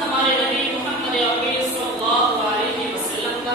ہمارے نبی محمد عربی صلی اللہ علیہ وسلم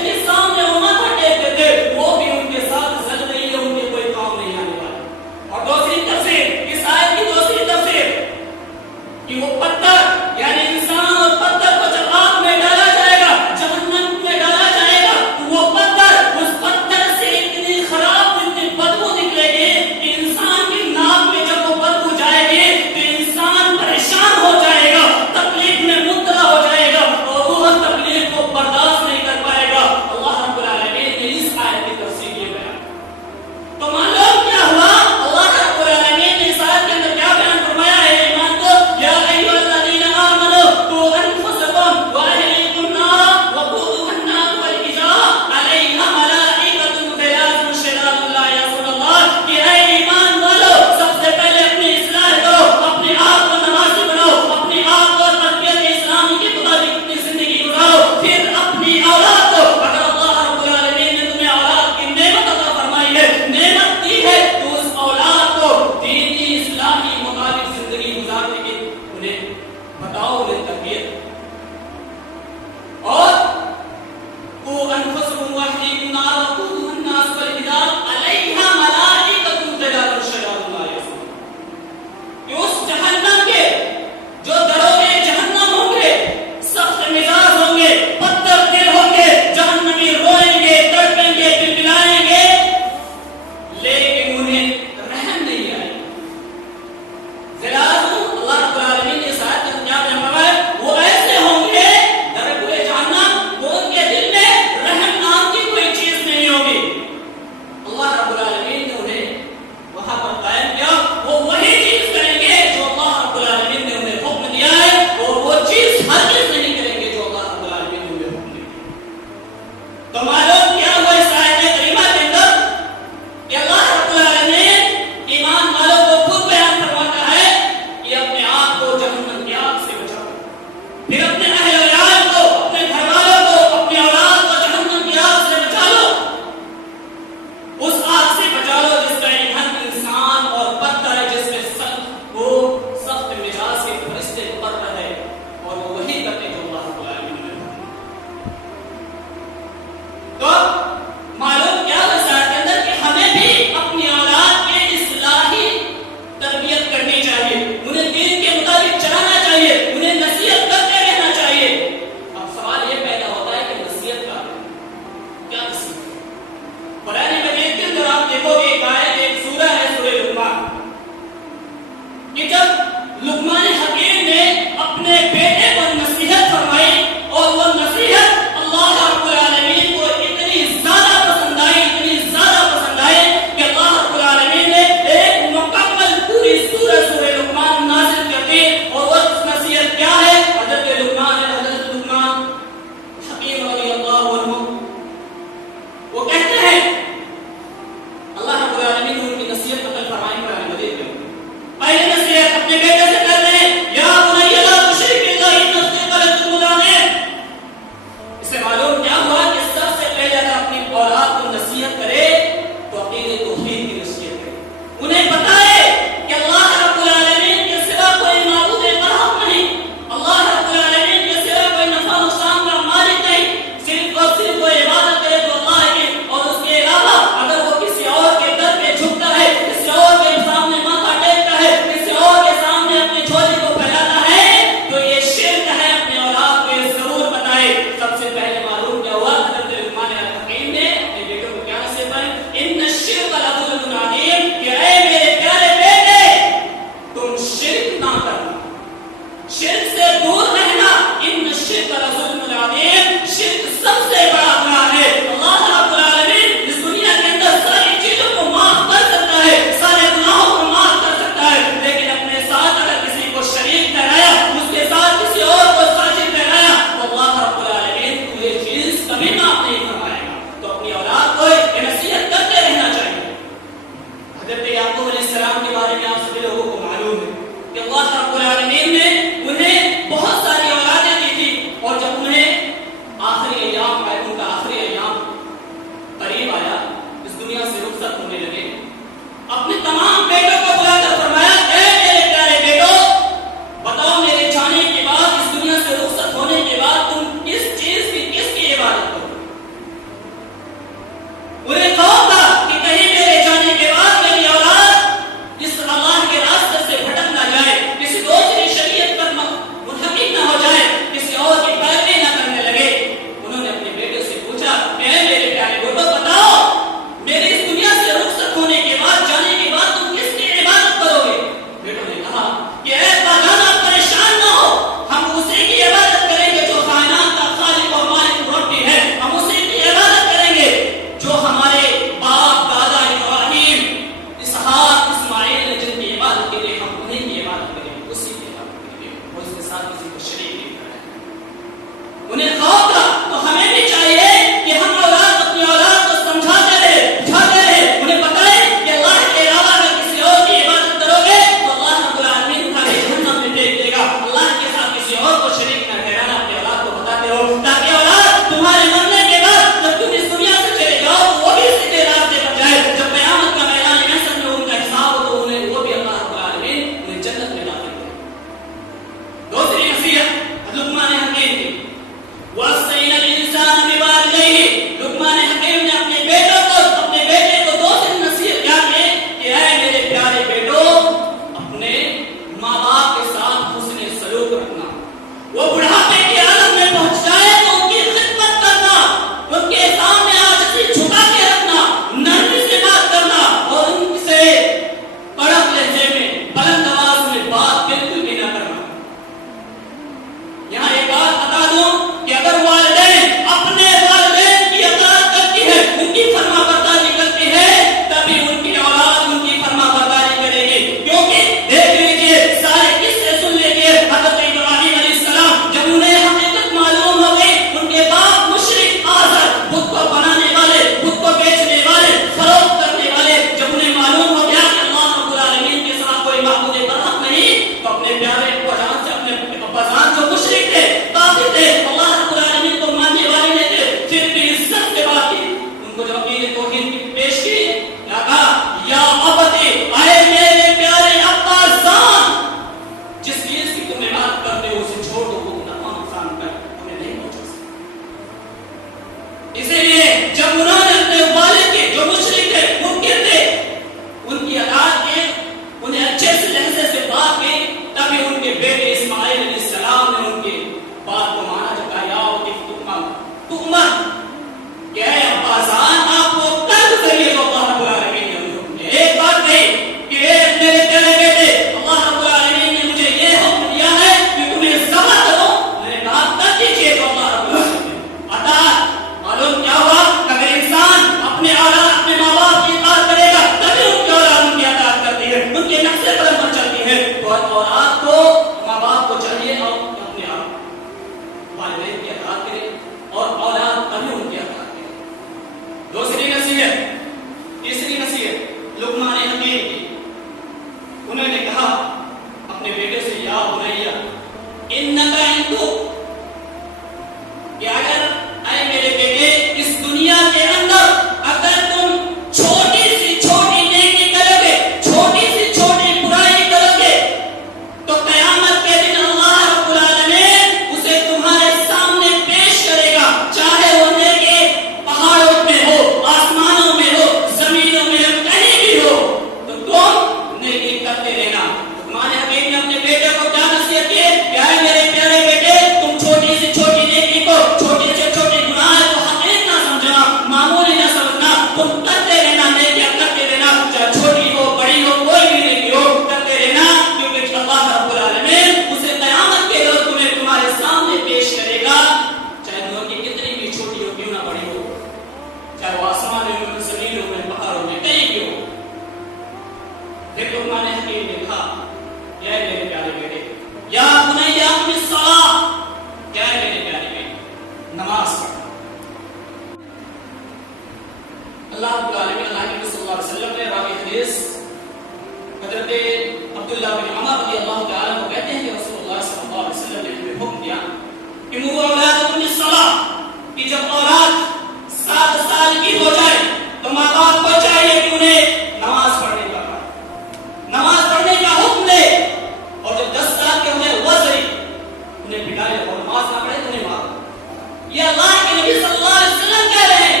یہ اللہ کے نبی صلی اللہ علیہ وسلم کہہ رہے ہیں.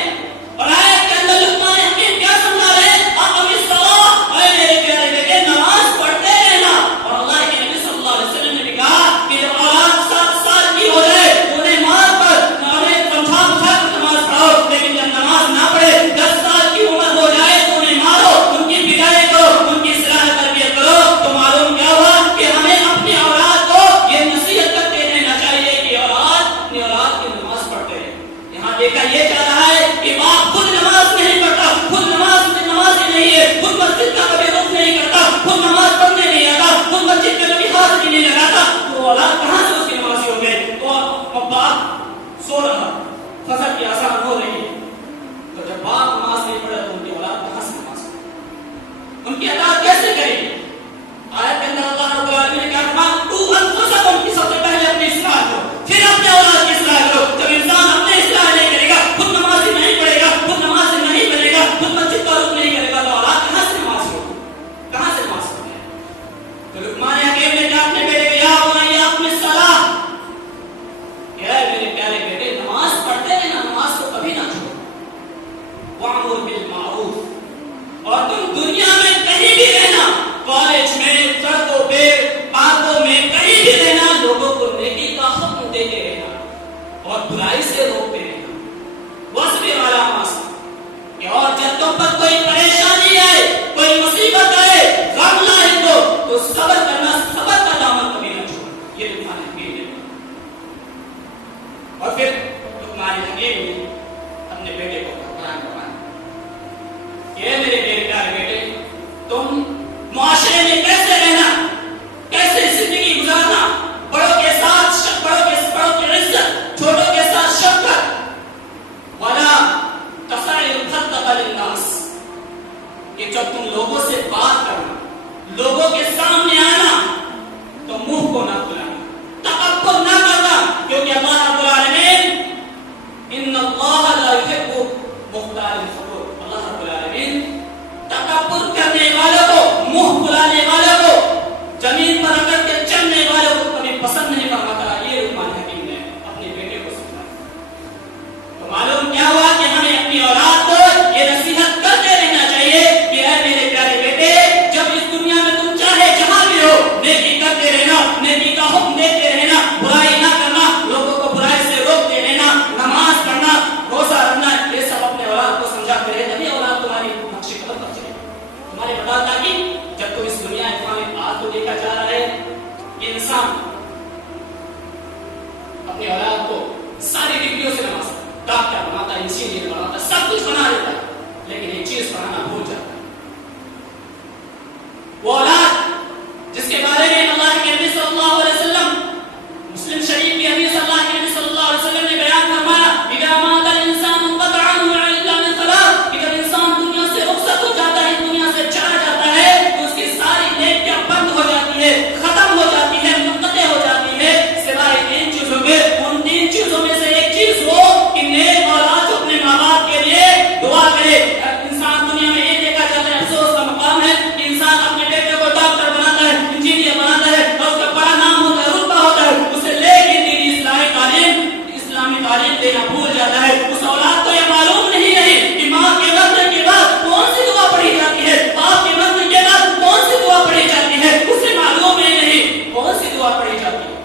اور آیت کے اندر لقمان حکیم کیا سمجھا رہے ہیں؟ اقم الصلاۃ، اے میرے پیارے بیٹے نماز پڑھتے رہنا. اور اللہ کے نبی صلی اللہ علیہ وسلم نے بھی کہا کہ جب اولاد 7 سال کی ہو جائے انہیں مار پر انہیں سمجھا بجھا کر نماز پڑھاؤ، لیکن جب نماز نہ پڑھے 10 سال کی عمر ہو جائے تو انہیں مارو، ان کی بگاڑی کرو، ان کی اصلاح تربیت کرو. تو معلوم کیا ہوا کہ ہمیں اپنی اولاد کو یہ نصیحت کرتے رہنا چاہیے کہ اپنی اولاد کی نماز پڑھتے رہے. یہاں دیکھا یہ جا رہا ہے کہ باپ خود نماز نہیں پڑھتا، خود نماز ہی نہیں ہے، خود مسجد کا کبھی رخ نہیں کرتا، خود نماز پڑھنے نہیں آتا، خود مسجد میں کبھی ہاتھ بھی نہیں لگاتا، تو اولاد کہاں سے اس کی نمازی ہو گئے؟ تو باپ سو رہا، فجر کی اذان ہو رہی ہے، تو جب باپ نماز نہیں پڑھے تو ان کی اولاد کہاں سے نماز پڑھے؟ ان کی اطاعت کیسے کرے گی؟ آیت کے اندر اللہ رب العالمین نے کہا تو انفسکم کی سب سے پہلے اپنی اصلاح کرو، پھر اپنے اولاد کی اصلاح کرو. جب انسان اپنے اصلاح نہیں کرے گا، خود نماز نہیں پڑھے گا، خود نماز نہیں پڑھے گا، خود مسجد کا رخ نہیں کرے گا، تو اولاد کہاں سے نماز ہوگی؟ کہاں سے نماز ہوگی؟ تو لقمان حکیم نے کہا اپنے بیٹے کو یا بنی اقم الصلاۃ، کہ اے میرے پیارے بیٹے نماز پڑھتے رہنا، نماز کو کبھی نہ چھوڑو. وامر بالمعروف، اور تم دنیا میں کہیں بھی رہنا، کالج میں، سڑکوں پہ، پارکوں میں، کہیں بھی رہنا، لوگوں کو نیکی کا حکم دیتے رہنا اور برائی سے روکتے رہنا. واصبر علی ما اصابک، اور جب تم پر کوئی پریشانی آئے، کوئی مصیبت آئے، غم لاحق ہو تو صبر کرنا، صبر کا دامن کبھی نہ چھوڑو. یہ لقمان حکیم نے. اور پھر لقمان حکیم نے اپنے بیٹے کو قرآن پڑھایا کہ اے میرے پیارے بیٹے تم معاشرے میں کیسے رہنا، کیسے زندگی گزارنا، بڑوں کے ساتھ بڑوں کی عزت، چھوٹوں کے ساتھ شفقت، ولا تصعر خدك للناس، کہ جب تم لوگوں سے بات کرنا، لوگوں کے سامنے آنا تو منہ کو نہ کھلانا، تکبر نہ کرنا، کیونکہ اللہ رب العالمین ان اللہ لا يحب مختال فخور، اللہ رب العالمین تکبر کرنے والوں کو، منہ کھلانے والوں کو، زمین پر اگر کے چلنے والوں کو کبھی پسند نہیں فرماتا. یہ لقمان حکیم نے اپنے بیٹے کو سمجھایا. تو معلوم کیا ہوا کہ ہمیں اپنی اولاد کو یہ نصیحت کرتے رہنا چاہیے کہ اے میرے پیارے بیٹے جب اس دنیا میں تم چاہے جہاں بھی ہو نیکی کرتے رہنا، نیکی کا حکم دیتے رہنا، برائی نہ کرنا، لوگوں کو برائی سے روکتے رہنا، نماز پڑھنا، روزہ رکھنا، یہ سب اپنے اولاد کو سمجھاتے رہے، تبھی اولاد تمہاری نقش قدم پر چلے. تمہارے بتاتا کہ جب تم اس دنیا میں آج تو دیکھا جا رہا ہے کہ انسان اپنی اولاد کو ساری ڈگریوں سے نوازتا، ڈاکٹر بناتا، انجینئر بناتا، سب کچھ بنا دیتا، لیکن ایک چیز بنانا بھول جاتا ہے. وہ اولاد جس کے بارے میں اللہ کے نبی صلی اللہ علیہ وسلم مسلم شریف کی حدیث اللہ کے نبی صلی اللہ علیہ وسلم نے بیان فرمایا اذا مات الانسان انقطع عنه الا من ثلاث، کہ جب انسان دنیا سے رخصت ہو جاتا ہے، دنیا سے چلا جاتا ہے تو اس کی ساری نیکیاں بند ہو جاتی ہے، ختم ہو جاتی ہے، منقطع ہو جاتی ہے، سوائے 3 چیزوں کے. ان 3 چیزوں میں سے ایک چیز ہو کہ نیک اولاد جو اپنے ماں باپ کے لیے دعا کرے. انسان دنیا میں یہ دیکھا جاتا ہے، افسوس کا مقام ہے کہ انسان اپنے بیٹے کو ڈاکٹر بناتا ہے، انجینئر بناتا ہے، اور اس کا بڑا نام ہوتا ہے، رتبہ ہوتا ہے، اسے لیکن دینی اسلامی تعلیم دینا بھول جاتا ہے. اس اولاد کو یہ معلوم نہیں ہے کہ ماں کے مرنے کے بعد کون سی دعا پڑھی جاتی ہے، باپ کے مرنے کے بعد کون سی دعا پڑھی جاتی ہے، اسے معلوم ہی نہیں کون سی دعا پڑھی جاتی ہے.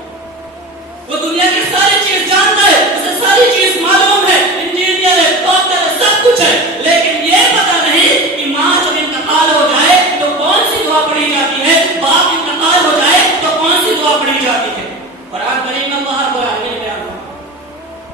وہ دنیا کی ساری چیز جانتا ہے، اسے ساری چیز معلوم ہے، انجینئر ہے، ڈاکٹر ہے، سب کچھ ہے، لیکن یہ پتا نہیں کہ ماں جب انتقال ہو جائے تو کون سی دعا پڑھی جاتی ہے، باپ انتقال ہو جائے تو کون سی دعا پڑھی جاتی ہے. قرآن کریم اللہ رب العالمین نے بیان فرمایا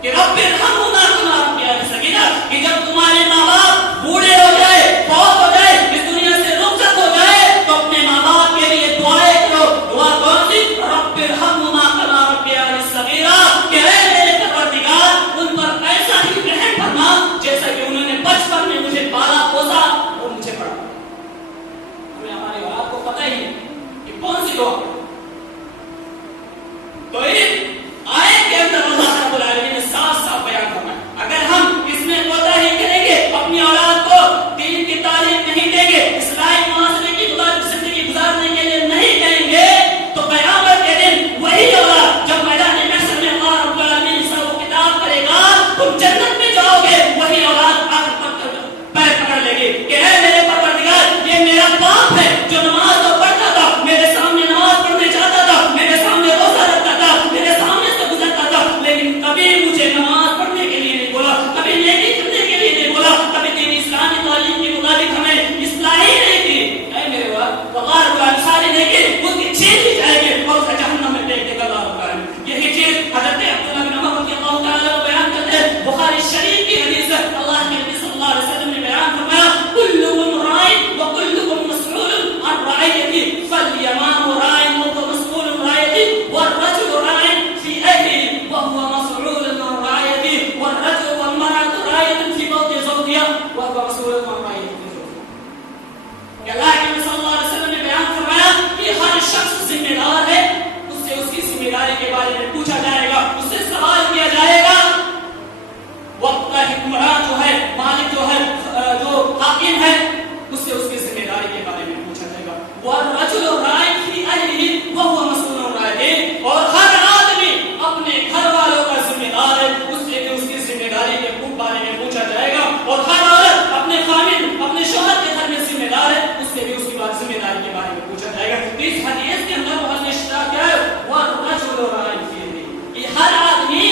کہ رب ارحمہما کما ربیانی صغیرا، کہ جب تمہارے ماں باپ بوڑھے ہو جائے، فوت ہو جائے، اس دنیا سے رخصت ہو جائے تو اپنے ماں باپ کے لیے دعائیں کرو. دعا کون سی؟ رب ارحمہما کما ربیانی صغیرا، کہ اے میرے پروردگار ان پر ایسا ہی رحم فرما جیسا کہ انہوں نے بچپن میں مجھے پالا پوسا اور مجھے پڑھا. ہمیں ہمارے اولاد کو پتہ ہی نہیں کہ کون سی دعا. تو آیت کے اندر اللہ رب العالمین نے صاف صاف بیان فرمایا اگر ہم اس میں کوتاہی کریں گے مجھے نماز پڑھنے کے لیے نہیں بولا، کبھی نیکی کرنے کے لیے نہیں بولا، کبھی تیری اسلامی تعلیم کے مطابق ہمیں اصلاح ہی نہیں کی۔ اے میرے وغار قرآن ساری نیکی اس کی چھین لی جائے گی اور اسے جہنم میں پھینک دے گا اللہ قرآن۔ یہی چیز حضرت عبداللہ بن عمر رضی اللہ تعالیٰ بیان کرتے ہیں، بخاری شریف کی حدیث ہے، اللہ کے نبی صلی اللہ علیہ وسلم نے بیان فرمایا کلکم راع وکلکم مسئول عن رعیتہ فالیمام راع وهو مسئول عن رعیتہ والرجل راع فی اہلہ وهو مسئول عن رعیتہ والرجل والمرأة راعیۃ فی بطن زوجها وهو مسئول عن رعیتہ۔ کہ اللہ کے نبی صلی اللہ علیہ وسلم نے بیان فرمایا کہ ہر شخص ذمہ دار ہے، اس سے اس کی ذمہ داری کے بارے میں پوچھا جائے گا، اس سے سوال کیا جائے گا۔ وقت کا حکمران جو ہے، مالک جو ہے، جو حاکم ہے، اس سے اس کی ذمہ داری کے بارے میں پوچھا جائے گا۔ والرجل راع فی اہلہ وهو مسئول عن رعیتہ، اور ہر آدمی اپنے گھر والوں کا ذمہ دار ہے، اس سے اس کی ذمہ داری کے بارے میں پوچھا جائے گا۔ اور ہر عورت اپنے خاوند اپنے شوہر کے گھر میں ذمہ دار ہے، اس سے بھی اس کی بات ذمہ داری کے بارے میں پوچھا جائے گا۔ اس حدیث کے اندر بہت اشتراک کیا ہے، والرجل راع فی اہلہ، یہ ہر آدمی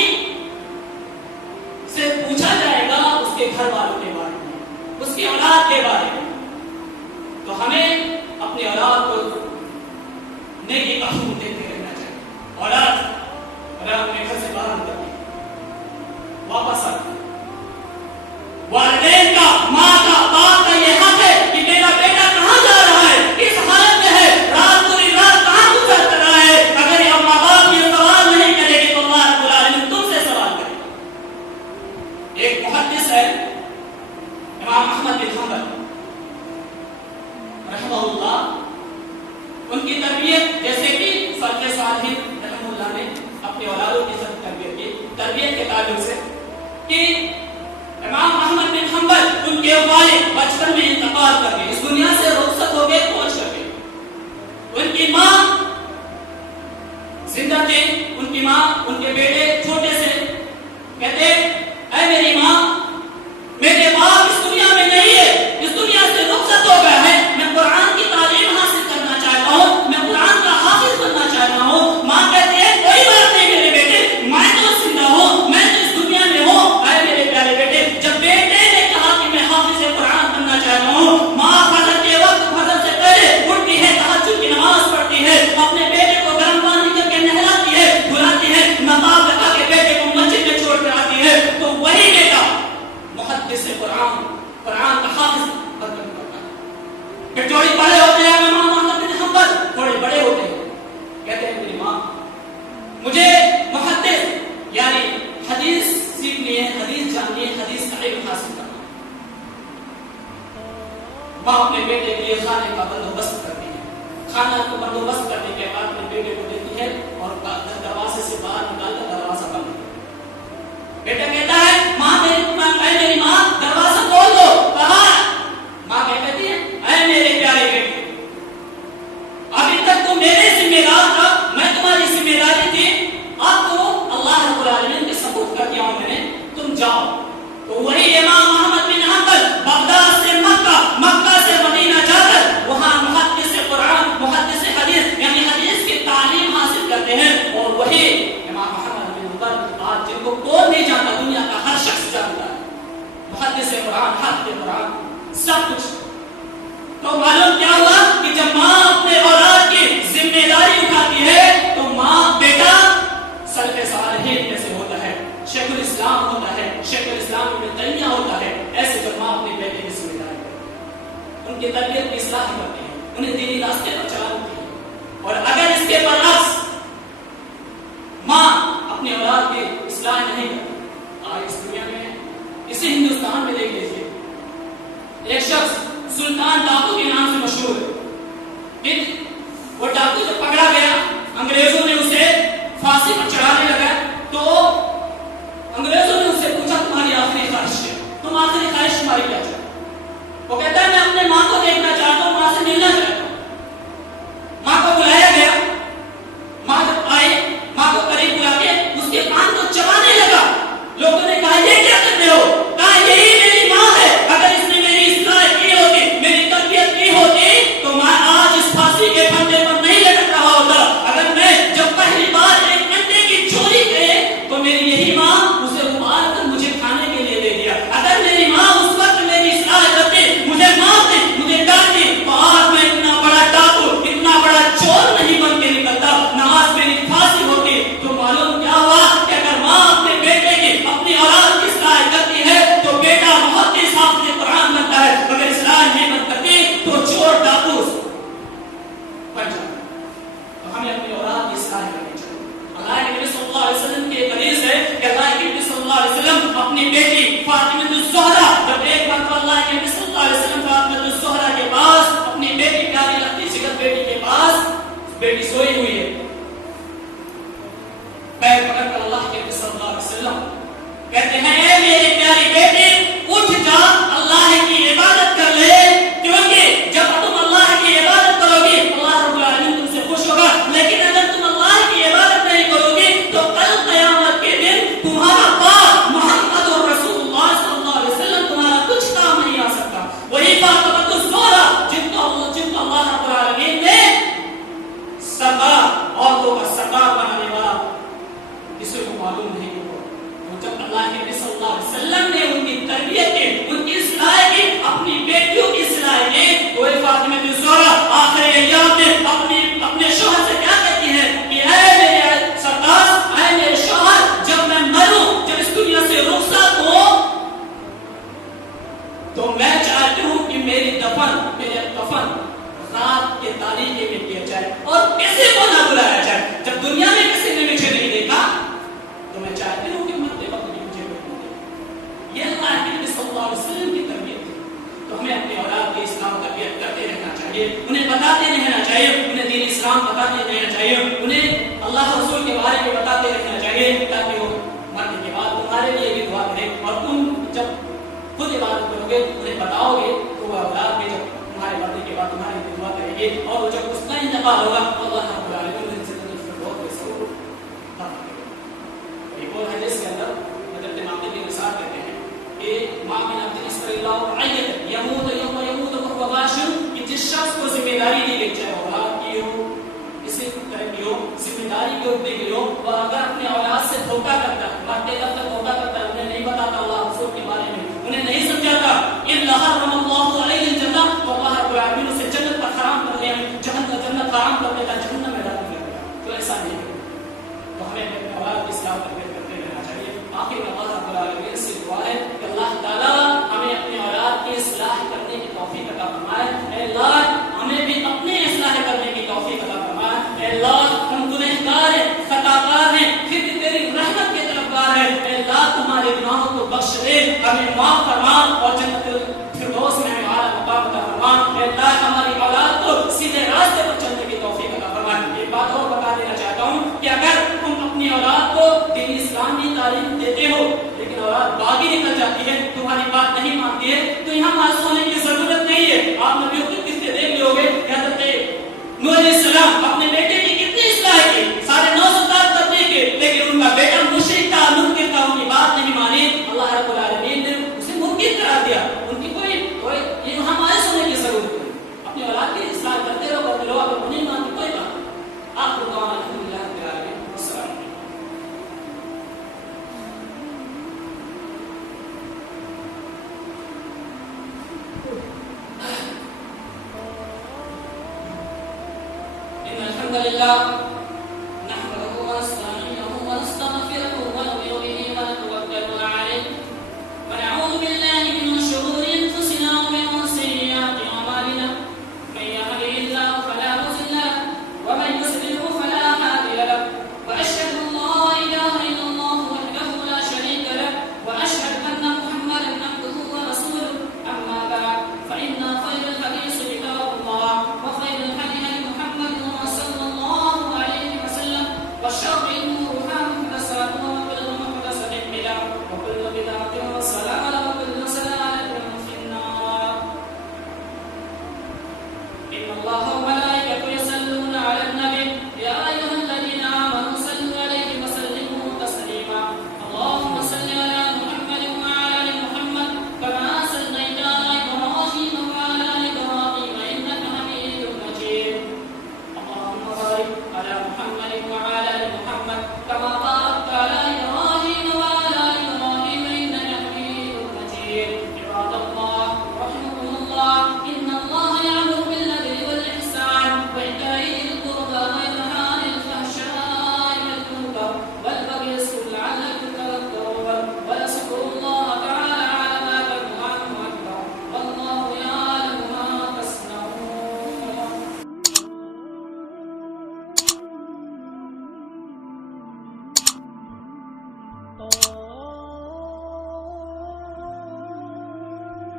سے پوچھا جائے گا اس کے گھر والوں کے بارے میں، اس کی اولاد کے بارے میں۔ تو ہمیں اپنی اولاد کو نیکی کا حکم دیتے رہنا چاہیے۔ اولاد اگر اپنے گھر سے باہر نکلتی واپس آتی، والدین کا، ماں کا، باپ کا یہ حق ہے کہ میرا بیٹا کہاں جا رہا ہے، کس حالت میں ہے، رات پوری رات کہاں گزر کر رہا ہے۔ اگر یہ ماں باپ یہ سوال نہیں کرے گی تو اللہ رب العالمین تم سے سوال کرے گا۔ ایک محدث ہے امام احمد بن حنبل رحمہ اللہ، ان کی تربیت جیسے کہ سلف صالحین رحمہ اللہ نے اپنی اولادوں کی تربیت کی، تربیت کے تعلق سے کہ امام احمد بن حنبل ان کے والد بچپن میں انتقال کر گئے، اس دنیا سے رخصت ہو گئے، پہنچ کر گئے۔ ان کی ماں زندہ تھے، ان کی ماں ان کے بیٹے چھوٹے سے کہتے اے میری ماں، میرے باپ اس دنیا میں نہیں ہے، اس دنیا سے رخصت ہو گیا ہے، میں قرآن کی تعلیم حاصل کرنا چاہتا ہوں، میں قرآن کا حافظ بننا چاہتا ہوں۔ ماں کہتے ہیں کوئی بات نہیں میرے بیٹے، میں تو زندہ ہوں، میں تو اس دنیا میں ہوں۔ اے میرے پیارے بیٹے، جب بیٹے نے کہا کہ میں حافظ قرآن بننا چاہتا ہوں، ماں فجر کے وقت فجر سے پہلے اٹھتی ہے، تہجد کی نماز پڑھتی ہے، اپنے بیٹے کو گرم پانی کر کے نہلاتی ہے، دھلاتی ہے، نقاب لگا کے بیٹے کو مسجد میں چھوڑ کر آتی ہے، تو وہی بیٹا محدث قرآن، قرآن کا حافظ بن کر نکلتا ہے۔ پھر تھوڑی بڑے ہوتے ہیں امام احمد بن حنبل، تھوڑے بڑے ہوتے ہیں، کہتے ہیں میری ماں مجھے محدث یعنی حدیث سیکھنی ہے، حدیث جاننی ہے، حدیث کا علم حاصل کرنا۔ ماں اپنے بیٹے کے لیے کھانے کا بندوبست کرتی ہے، کھانا کو بندوبست کرنے کے بعد اپنے بیٹے کو دیتی ہے اور دروازے سے باہر نکال کر دروازہ بند کرتی ہے۔ بیٹا کہتا ہے ماں میری ماں دروازہ کھول دو، کہا ماں کہتی ہے اے میرے پیارے بیٹے، ابھی تک تو میرے ذمہ دار تھا، میں تمہاری ذمہ داری تھی، اب تو اللہ رب العالمین کے سپورٹ کر دیا ہوں میں نے، تم جاؤ۔ تو وہی امام احمد بن حنبل بغداد سے مکہ، مکہ سے مدینہ جا کر وہاں محدث قرآن، محدث حدیث یعنی حدیث کی تعلیم حاصل کرتے ہیں۔ اور وہی امام احمد بن حنبل آج جن کو کون نہیں جانتا، دنیا کا ہر شخص جانتا ہے، محدث قرآن، حافظ قرآن، سب کچھ۔ تو معلوم کیا ہوا کہ جب ماں اپنے اولاد کی ذمہ داری اٹھاتی ہے تو ماں بیٹا سلف صالحین میں سے ہوتا ہے، شیخ الاسلام ہوتا ہے، شیخ الاسلام ابن تیمیہ ہوتا ہے۔ ایسے جب ماں اپنے بیٹے کی ذمہ داری ان کی تربیت کی اصلاح کرتے ہیں، انہیں دینی راستے پر چلاتے ہیں۔ اور اگر اس کے برعکس ماں اپنی اولاد کی اصلاح نہیں کرتی، آج اس دنیا میں اسی ہندوستان میں دیکھ لیجیے، ایک شخص سلطان ڈاکو کے نام سے مشہور ہے، وہ ڈاکو جب پکڑا گیا، انگریزوں نے اسے پھانسی پر چڑھانے لگا، تو انگریزوں نے اسے پوچھا تمہاری آخری خواہش ہے، تم آخری خواہش تمہاری کیا چاہتے؟ وہ کہتا ہے میں اپنے ماں کو دیکھنا چاہتا ہوں، ماں سے ملنا چاہتا ہوں۔ ماں کو بلایا گیا، ماں جب آئی، ماں کو قریب بلا کے اس کے کان کو چبانے لگا۔ لوگوں نے کہا یہ کیا کر رہے ہو؟ کہا یہی میری ماں ہے، اگر اس نے میری اصلاح کی ہوتی، میری تربیت کی ہوتی تو میں آج اس پھانسی کے پھندے پر نہیں لٹک رہا ہوتا۔ اگر میں جب پہلی بار ایک انڈے کی چوری کرے تو میری یہی ماں اسے اللہ کے نبی صلی اللہ علیہ وسلم نے ان کی تربیت کی، ان کی اصلاح کی، اپنی بیٹیوں کی اصلاح کی. کوئی فاطمہ الزہرا آخر ایام میں اپنے شوہر سے کیا کہتی ہے کہ اے میرے سرکار، اے میرے شوہر، جب میں مروں، جب اس دنیا سے رخصت ہوں، تو میں چاہتی ہوں کہ میرے کفن رات کے تاریکی میں کیا جائے اور کسی کو نہ بلایا جائے. جب دنیا میں کسی نے مجھے نہیں دیکھا تو میں چاہتی ہوں کہ مرتے وقت مجھے دیکھیں. یہ اللہ کے نبی صلی اللہ علیہ وسلم کی تربیت ہے. تو ہمیں اپنے اولاد کی اسلام تربیت کرتے رہنا چاہیے، انہیں بتاتے رہنا چاہیے، انہیں دین اسلام بتاتے رہنا چاہیے، انہیں اللہ رسول کے بارے میں بتاتے رہنا چاہیے، تاکہ وہ مرنے کے بعد تمہارے لیے بھی دعا کریں. اور تم جب خود عبادت کرو گے، انہیں بتاؤ گے، تو وہ اولاد بھی جب تمہارے مرنے کے بعد تمہاری دعا کریں گے. اور جب اس کا انتقال ہوگا تو اللہ رب العالمین ان سے بہت پیسے ہو. ایک اور حدیث کے اندر حضرت امام کی مثال کرتے ہیں کہ ما من عبد اسر اللہ عیت یموت یوم یموت وهو غاش، کہ جس شخص کو ذمہ داری دی گئی، چاہے اولاد کی ہو، کسی طرح کی ہو، ذمہ داری کی دی گئی ہو، اور اگر اپنے اولاد سے دھوکہ کرتا ہے، مرتے تک دھوکہ کرتا ہے، انہیں نہیں بتاتا اللہ رسول کے بارے میں، انہیں نہیں سمجھاتا، الا حرم اللہ علیہ الجنہ، تو اللہ رب العالمین اسے جنت پر حرام کر دیا، جنت حرام کر دیتا، جہنم میں ڈال دیا. تو ایسا نہیں ہے. تو ہمیں اپنے اولاد کی اصلاح کرتے رہنا چاہیے. آخر میں اللہ رب العالمین سے دعا ہے کہ اللہ تعالیٰ ہمیں اپنے اولاد کی اصلاح کرنے کی توفیق عطا فرمائے. اے اللہ ہمیں بھی اپنے اصلاح کرنے کی توفیق عطا فرمائے. اے اللہ ہم گنہگار ہیں، خطا کار ہیں، پھر بھی تیری رحمت کے طلبگار ہیں. اے اللہ تمہارے گناہوں کو بخش دے، ہمیں معاف فرما اور جنت الفردوس میں ہمیں اعلیٰ مقام عطا فرما. اے اللہ ہماری اولاد کو سیدھے راستے پر چلنے کی توفیق عطا فرمائے. ایک بات اور بتا دینا چاہتا ہوں کہ اگر تم اپنی اولاد کو دین اسلام کی تعلیم دیتے ہو لیکن اولاد باغی نکل جاتی ہے، تمہاری بات نہیں مانتی ہے، تو یہاں مایوس ہونے کی ضرورت نہیں ہے. آپ نبیوں کے قصے دیکھ لو گے. حضرت نوح علیہ السلام اپنے بیٹے کی کتنی اصلاح کی، سارے 9 سال تبلیغ کے، لیکن ان کا بیٹا مشرک تھا، منکر تھا، ان کی بات نہیں مانی. اللہ رب العالمین نے اسے منکر قرار دیا. ان کی کوئی یہاں مایوس ہونے کی ضرورت نہیں. اپنی اولاد کی اصلاح کرتے رہو، کرتے رہو. اگر نہیں مانتے کوئی بات. آپ کو الحمدللہ رب العالمین. السلام علیکم. الحمد لله